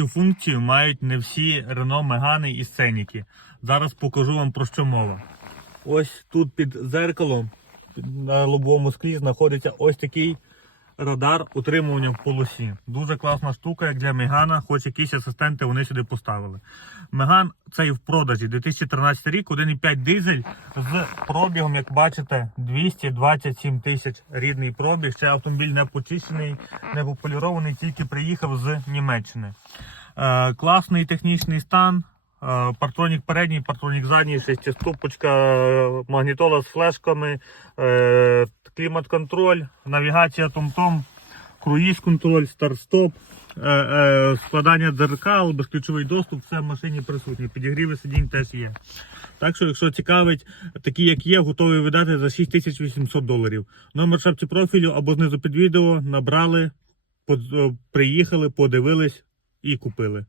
цю функцію мають не всі Renault Megane і Сценіки. Зараз покажу вам про що мова. Ось тут під зеркалом на лобовому склі знаходиться ось такий радар утримування в полосі. Дуже класна штука, як для Мегана, хоч якісь асистенти вони сюди поставили. Меган цей в продажі 2013 рік, 1,5 дизель з пробігом, як бачите, 227 тисяч рідний пробіг. Ще автомобіль не почищений, не пополірований, тільки приїхав з Німеччини. Е, класний технічний стан. Е, Партронік передній, партронік задній, шестиступочка, магнітола з флешками, е, клімат-контроль, навігація том-том, круїз-контроль, старт-стоп, е, е, складання дзеркал, безключовий доступ, все в машині присутнє. Підігріви сидінь теж є. Так що, якщо цікавить, такі як є, готові видати за 6800 доларів. Номер шапці профілю або знизу під відео набрали, е, приїхали, подивились і купили.